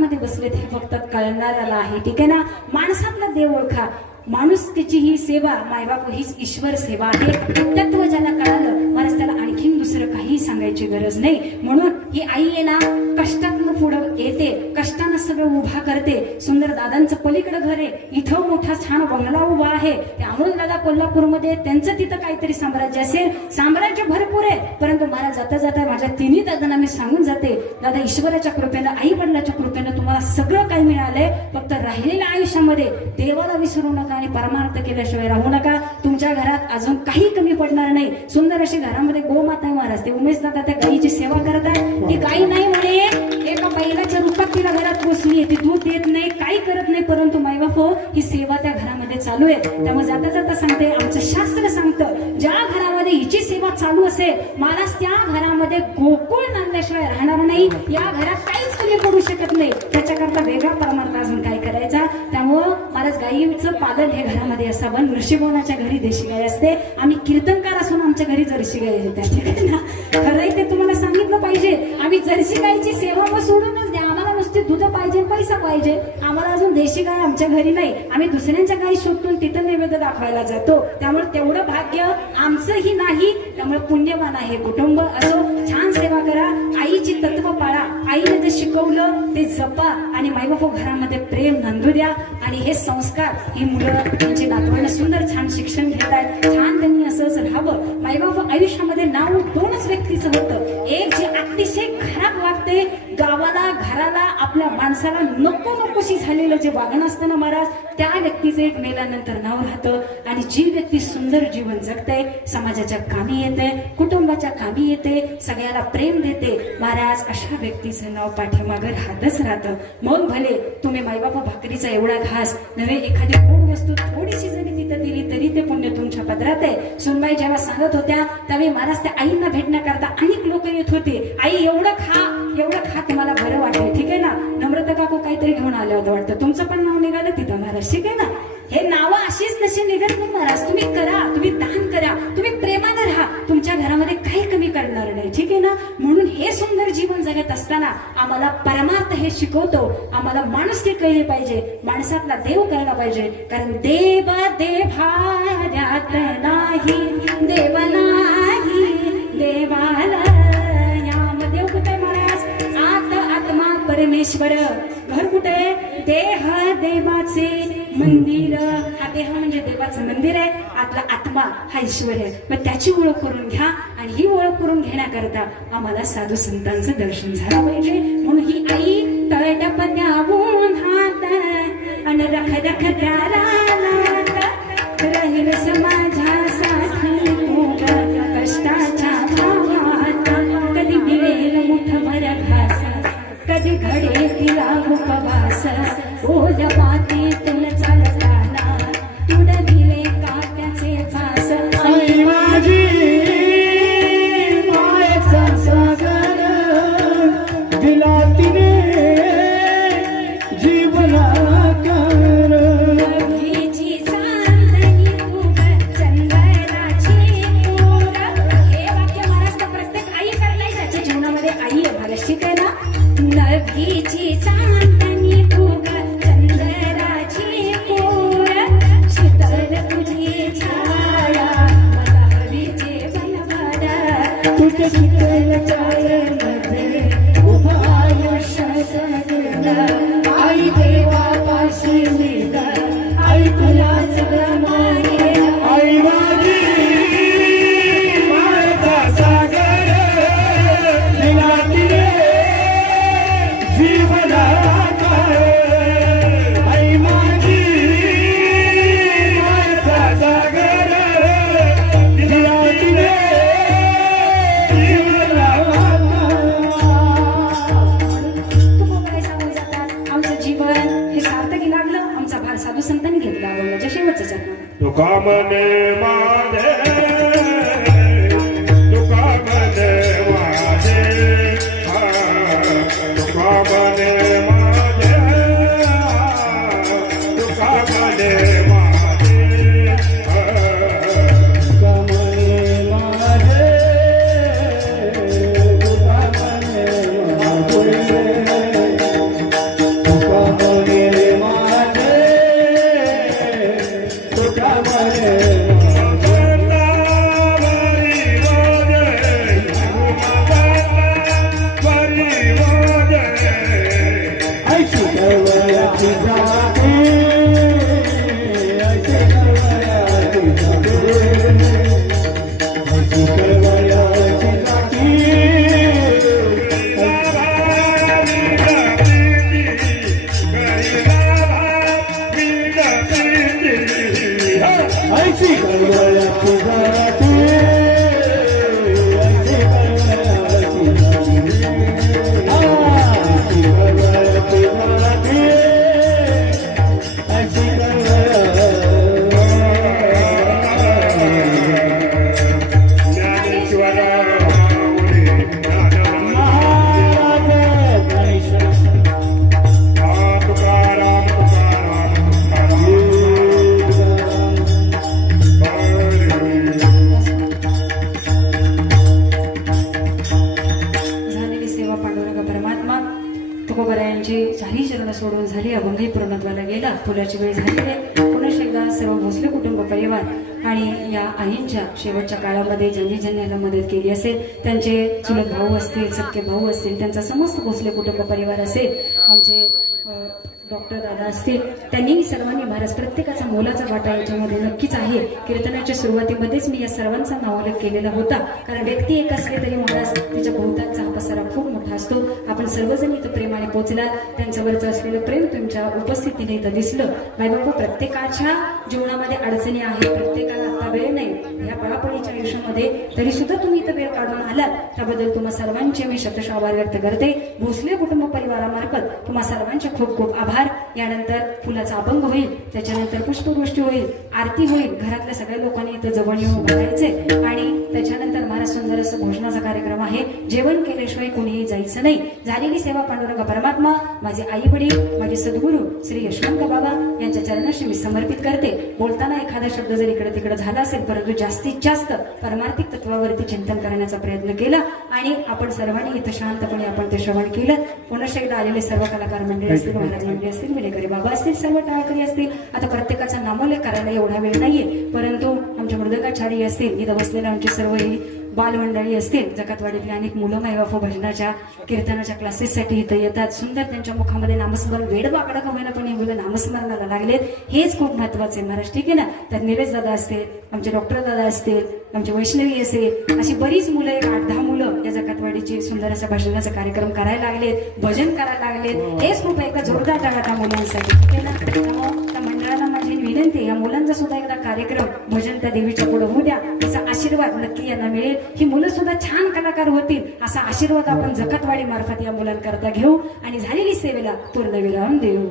मनामध्ये बसले ते फक्त कळणाऱ्याला आहे. ठीक आहे ना? माणसातला देव ओळखा. माणुसकीची ही सेवा मायबाप हीच ईश्वर सेवा आहे. तत्व ज्याला कळालं मला त्याला आणखीन दुसरं काही सांगायची गरज नाही. म्हणून ही आई आहे ना कष्टातनं पुढं येते. कष्टानं सगळं उभा करते. सुंदर दादांचं पलीकडं घर आहे. इथं मोठा छान बंगला उभा आहे. ते दादा कोल्हापूरमध्ये त्यांचं तिथं काहीतरी साम्राज्य असेल. साम्राज्य भरपूर आहे. परंतु मला जाता जाता माझ्या तिन्ही दादांना मी सांगून जाते दादा ईश्वराच्या कृपेनं आई वडिलाच्या कृपेनं तुम्हाला सगळं काही मिळालंय. फक्त राहिलेल्या आयुष्यामध्ये देवाला विसरू नका आणि परमार्थ केल्याशिवाय राहू नका. तुमच्या घरात अजून काही कमी पडणार नाही. सुंदर अशी घरामध्ये गोमाता महाराज ते उमेश दादा त्या गायीची सेवा करतात. ती गाई नाही म्हणे एका महिलाच्या रूपात तिला घरात पोचली ती दूध देत नाही काही करत नाही परंतु मायबाप हो ही सेवा त्या घरामध्ये चालू आहे. त्यामुळे जाता जाता सांगते आमचं शास्त्र सांगतं ज्या घरामध्ये हिची सेवा चालू असेल महाराज त्या घरामध्ये गोकुळ नांदल्याशिवाय राहणार नाही. या घरात काहीच कमी पडू शकत नाही. त्याच्याकरता वेगळा परमार्थ अजून काय करायचा? त्यामुळं महाराज गायीचं पालन हे घरामध्ये असावं. नृषिभवनाच्या घरी देशी गाय असते. आम्ही कीर्तनकार असून आमच्या घरी जर्सी गाय येते ठीक आहे ना खरंही ते तुम्हाला सांगितलं पाहिजे. आम्ही जर्सी गायची सेवा मग सोडूनच नुसते दूध पाहिजे पैसा पाहिजे. आम्हाला अजून देशी गाय आमच्या घरी नाही. आम्ही दुसऱ्यांच्या गायी शोधून तिथं नैवेद्य दाखवायला जातो. त्यामुळे तेवढं भाग्य आमचंही नाही त्यामुळे पुण्यवान आहे कुटुंब. असो छान सेवा करा आईची तत्व पाळा. आईने जे शिकवलं ते जपा आणि माईबापू घरामध्ये प्रेम नंदू द्या. आणि हे संस्कार ही मुलं त्यांची नातवंड सुंदर छान शिक्षण घेत आहेत. छान त्यांनी असं असं राहावं. माईबापू आयुष्यामध्ये नाव दोनच व्यक्तीचं होतं. एक जे अतिशय ते गावाला घराला आपल्या माणसाला नको नकोशी झालेलं जे वागण असतं ना महाराज त्या व्यक्तीचं एक मेल्यानंतर नाव राहतं. आणि जी व्यक्ती सुंदर जीवन जगते समाजाच्या कामी येते कुटुंबाच्या कामी येते सगळ्याला प्रेम देते महाराज अशा व्यक्तीचं नाव पाठीमागं राहतच राहतं. मग भले तुम्ही माईबापा भाकरीचा एवढा घास नव्हे एखादी गोड वस्तू थोडीशी जरी तिथं दिली तरी ते पुण्य तुमच्या पदरात आहे. सुनबाई जेव्हा सांगत होत्या त्यावेळी महाराज त्या आईंना भेटण्याकरता अनेक लोक येत होते. आई एवढं खा. एवढं खा तुम्हाला बरं वाटलं ठीक आहे ना? नम्रता काकू काहीतरी घेऊन आलं होतं वाटतं. तुमचं पण नाव निघालं तिथं महाराज ठीक आहे ना? हे नावं अशीच तशी निघत नाही महाराज. तुम्ही करा तुम्ही दान करा तुम्ही प्रेमानं राहा. तुमच्या घरामध्ये काही कमी करणार नाही ठीक आहे ना? म्हणून हे सुंदर जीवन जगत असताना आम्हाला परमार्थ हे शिकवतो. आम्हाला माणूस ते कळले पाहिजे माणसातला देव करायला पाहिजे. कारण देव देभाद्यात नाही देव नाही देवाला परमेश्वर घर कुठे? देह देवाचे मंदिर. हा देह म्हणजे देवाचं मंदिर आहे. आपला आत्मा हा ईश्वर आहे. मग त्याची ओळख करून घ्या आणि ही ओळख करून घेण्याकरता आम्हाला साधू संतांचं दर्शन झालं पाहिजे. म्हणून ही आई तळटपत्या हात आणि. रख रख त्याला Thank you. मने माझे पूर्णत्वाला फुलाची वेळ झाली आहे पुन्हा एकदा सर्व भोसले कुटुंब परिवार आणि या आईंच्या शेवटच्या काळामध्ये ज्यांनी ज्यांनी याला मदत केली असेल त्यांचे चुलत भाऊ असतील सख्खे भाऊ असतील त्यांचा समस्त भोसले कुटुंब परिवार असेल आमचे डॉक्टर दादा असतील त्यांनी सर्वांनी महाराज प्रत्येकाचा मोलाचा वाटा याच्यामध्ये नक्कीच आहे. कीर्तनाच्या सुरुवातीमध्येच मी या सर्वांचा नावलेख केलेला होता. कारण व्यक्ती एक असले तरी महाराज त्याच्या भोवतालचा पसारा खूप मोठा असतो. आपण सर्वजण इथं प्रेमाने पोहोचला त्यांच्यावरचं असलेलं प्रेम तुमच्या उपस्थितीने इथं दिसलं. बायबापू प्रत्येकाच्या जीवनामध्ये अडचणी आहेत. प्रत्येकाला आता वेळ नाही. या पळापळीच्या आयुष्यामध्ये तरी सुद्धा तुम्ही इथं वेळ काढून आलात. त्याबद्दल तुम्हा सर्वांचे मी शतश आभार व्यक्त करते. भोसले कुटुंब परिवारामार्फत तुम्हा सर्वांचे खूप खूप आभार. यानंतर फुलाचा अभंग होईल. त्याच्यानंतर पुष्पवृष्टी होईल. आरती होईल. घरातल्या सगळ्या लोकांनी इथं जवळ येऊन बघायचे आणि त्याच्यानंतर महाराज सुंदर असं भोजनाचा कार्यक्रम आहे. जेवण केल्याशिवाय कोणीही जायचं नाही. झालेली सेवा पांडुरंग परमात्मा माझे आई वडील माझे सद्गुरू श्री यशवंत बाबा यांच्या चरणाशी मी समर्पित करते. बोलताना एखादा शब्द जर इकडे तिकडे झाला असेल परंतु जास्तीत जास्त परमार्थिक तत्वावरती चिंतन करण्याचा प्रयत्न केला आणि आपण सर्वांनी इथं शांतपणे आपण ते श्रवण केलं. पुन्हा एकदा आलेले सर्व कलाकार मंडळी असतील महाराज मंडळी असतील विनेकरी बाबा असतील सर्व टाळकरी असतील आता प्रत्येकाचा नामोल्लेख करायला एवढा वेळ नाहीये. परंतु आमचे मृदकाचार्य असतील इथं बसलेले आमचे सर्व ही बालमंडळी असतील जकातवाडीतली अनेक मुलं मायबाप भजनाच्या कीर्तनाच्या क्लासेससाठी इथं येतात. सुंदर त्यांच्या मुखामध्ये नामस्मरण वेड वाकडं का होईना पण हे मुलं नामस्मरणाला लागलेत. हेच खूप महत्वाचं आहे महाराज ठीक आहे ना? त्यात निलेश दादा असतील आमचे डॉक्टर दादा असतील आमचे वैष्णवी असेल अशी बरीच मुलं एक आठ दहा मुलं या जकातवाडीचे सुंदर असा भजनाचा कार्यक्रम करायला लागलेत भजन करायला लागलेत. हेच खूप एकदा जोरदार टाका त्या मुलांसाठी. ठीक आहे ना? विनंती या मुलांचा सुद्धा एकदा कार्यक्रम भजन त्या देवीच्या पुढे होऊ द्या असा आशीर्वाद नक्की यांना मिळेल. ही मुलं सुद्धा छान कलाकार होतील असा आशीर्वाद आपण जकातवाडी मार्फत या मुलांकरता घेऊ आणि झालेली सेवेला पूर्णविराम देऊ.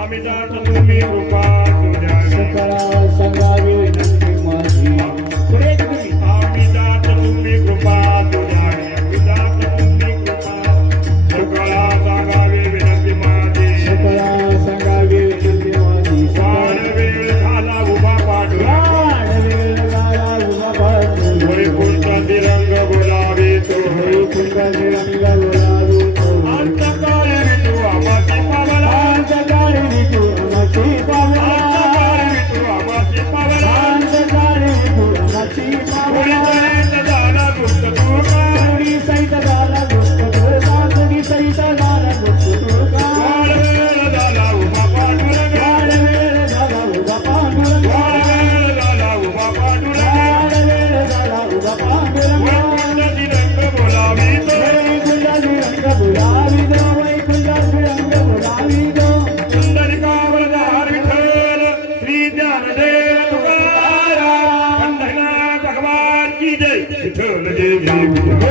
आम्ही जात तुम्ही Thank you. eternity.